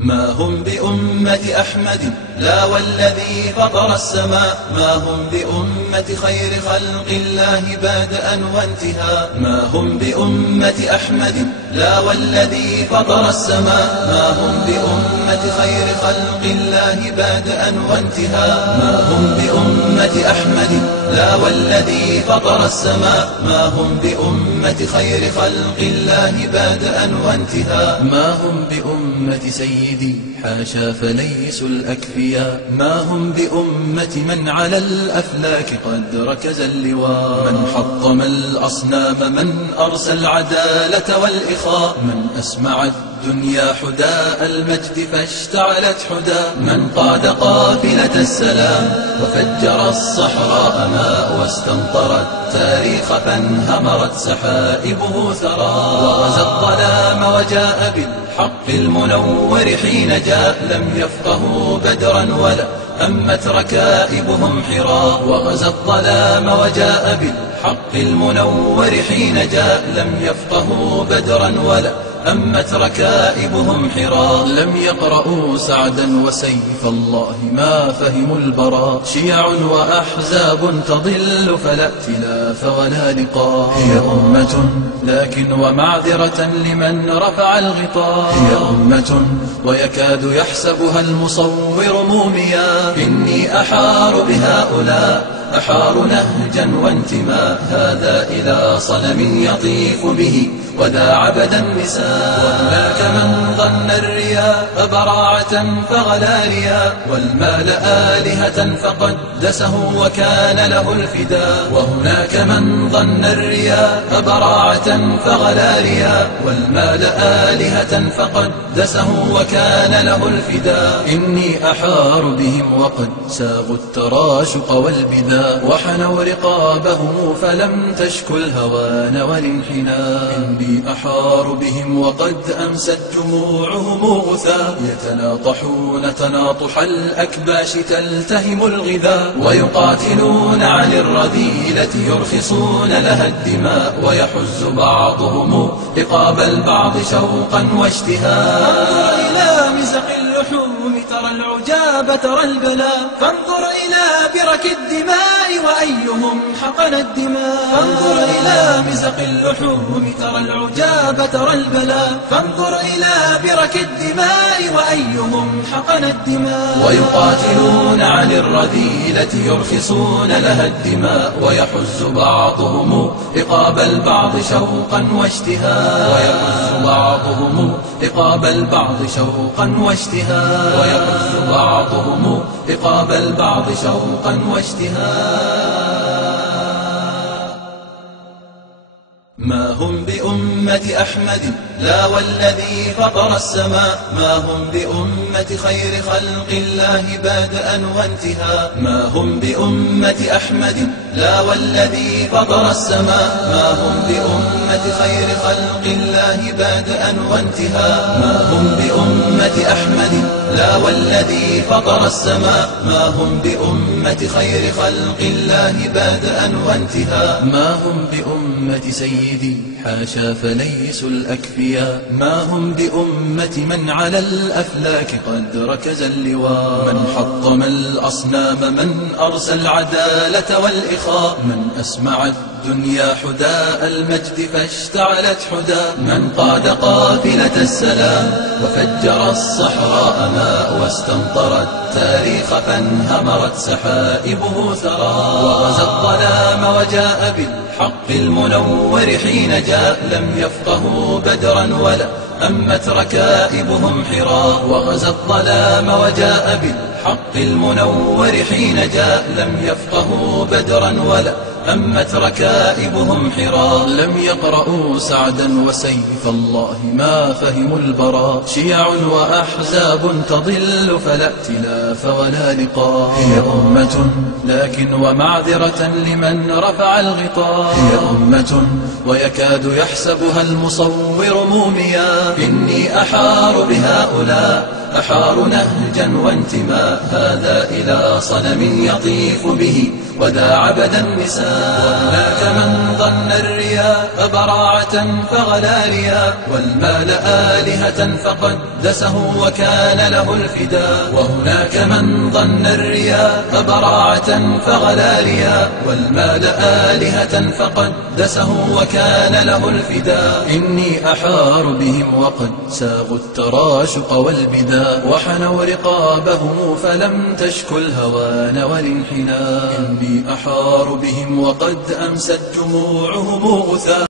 ما هم بأمة أحمد لا والذي فطر السماء، ما هم بأمة خير خلق الله بدءا وانتهاء. ما هم بأمة أحمد لا والذي فطر السماء، ما هم بأمة خير خلق الله بدءا وانتهاء. ما هم بأمة أحمد لا والذي فطر السماء، ما هم بأمة خير خلق الله بدءا وانتهاء. ما هم بأمة سيدي حاشا فليسوا الأكفياء، ما هم بأمة من على الأفلاك قد ركز اللواء. من حطم الأصنام، من أرسى العدالة والإخاء، من أسمع الدنيا حداء المجد فاشتعلت حداء. من قاد قافلة السلام وفجر الصحراء ماء، واستنطر التاريخ فانهمرت سحائبه ثرى. وغزا الظلام وجاء بالحق المنور حين جاء، لم يفقهوا بدرا ولا أمت ركائبهم حراء. وغزا الظلام وجاء بالحق المنور حين جاء، لم يفقهوا بدرا ولا أمت ركائبهم حراء. لم يقرأوا سعدا وسيف الله ما فهموا البراء. شيع وأحزاب تضل فلا ائتلاف ولا لقاء. هي أمة لكن ومعذرة لمن رفع الغطاء. هي أمة ويكاد يحسبها المصور موميا. إني أحار بهؤلاء أحار نهجا وانتماء، هذا إلى صنم يطيف به وذا عبد النساء. وهناك من ظن الرياء براعة فغلا رياء، والمال آلهة فقدسه وكان له الفداء. وهناك من ظن الرياء براعة فغلا رياء، والمال آلهة فقدسه وكان له الفداء. إني أحار بهم وقد ساغوا التراشق والبداء، وحنوا رقابهم فلم تشكو الهوان والانحناء. إني أحار بهم وقد أمست جموعهم غثاء، يتناطحون تناطح الأكباش تلتهم الغذاء. ويقاتلون عن الرذيلة يرخصون لها الدماء، ويحز بعضهم رقاب البعض شوقا واشتهاء. إلى مزق اللحوم ترى العجاب ترى البلاء، فانظر إلى برك الدماء وأيهم حقن الدماء. فانظر إلى مزق اللحوم ترى العجاب ترى البلاء، فانظر إلى برك الدماء وأيهم حقن الدماء. ويقاتلون عن الرذيلة يرخصون لها الدماء، ويحز بعضهم رقاب البعض شوقا واشتهاء. ويحز بعضهم رقاب البعض شوقا واشتهاء. ويحز بعضهم رقاب البعض شوقا واشتهاء. ما هم بأمة أحمد لا والذي فطر السماء، ما هم بأمة خير خلق الله بدءا وانتهاء. ما هم بأمة أحمد لا والذي فطر السماء، ما هم بأمة خير خلق الله بدءا وانتهاء. ما هم بأمة أحمد لا والذي فطر السماء، ما هم بأمة خير خلق الله بدءا وانتهاء. ما هم بأمة سيدي حاشا فليسوا الأكفياء، ما هم بأمة من على الأفلاك قد ركز اللواء. من حطم الأصنام، من أرسى العدالة والإخاء، من أسمع الدنيا حداء المجد فاشتعلت حداء. من قاد قافلة السلام وفجر الصحراء ماء، واستنطر التاريخ فانهمرت سحائبه ثرى. وغزا الظلام وجاء بالحق المنور حين جاء، لم يفقهوا بدرا ولا أمت ركائبهم حراء. وغزا الظلام وجاء بالحق المنور حين جاء، لم يفقهوا بدرا ولا أمت ركائبهم حراء. لم يقرأوا سعدا وسيف الله ما فهموا البراء. شيع وأحزاب تضل فلا ائتلاف ولا لقاء. هي أمة لكن ومعذرة لمن رفع الغطاء. هي أمة ويكاد يحسبها المصور موميا. إني أحار بهؤلاء أحار نهجا وانتماء، هذا إلى صنم يطيف به وداع بدا النساء. وهناك من ظن الرياء براعة فغلا رياء، والمال آلهة فقدسه وكان له الفداء. وهناك من ظن الرياء براعة فغلا رياء، والمال آلهة فقدسه وكان له الفداء. إني أحار بهم وقد ساغوا التراشق والبداء، وحنوا رقابهم فلم تشكو الهوان والانحناء. إني أحار بهم وقد أمست جموعهم غثاء.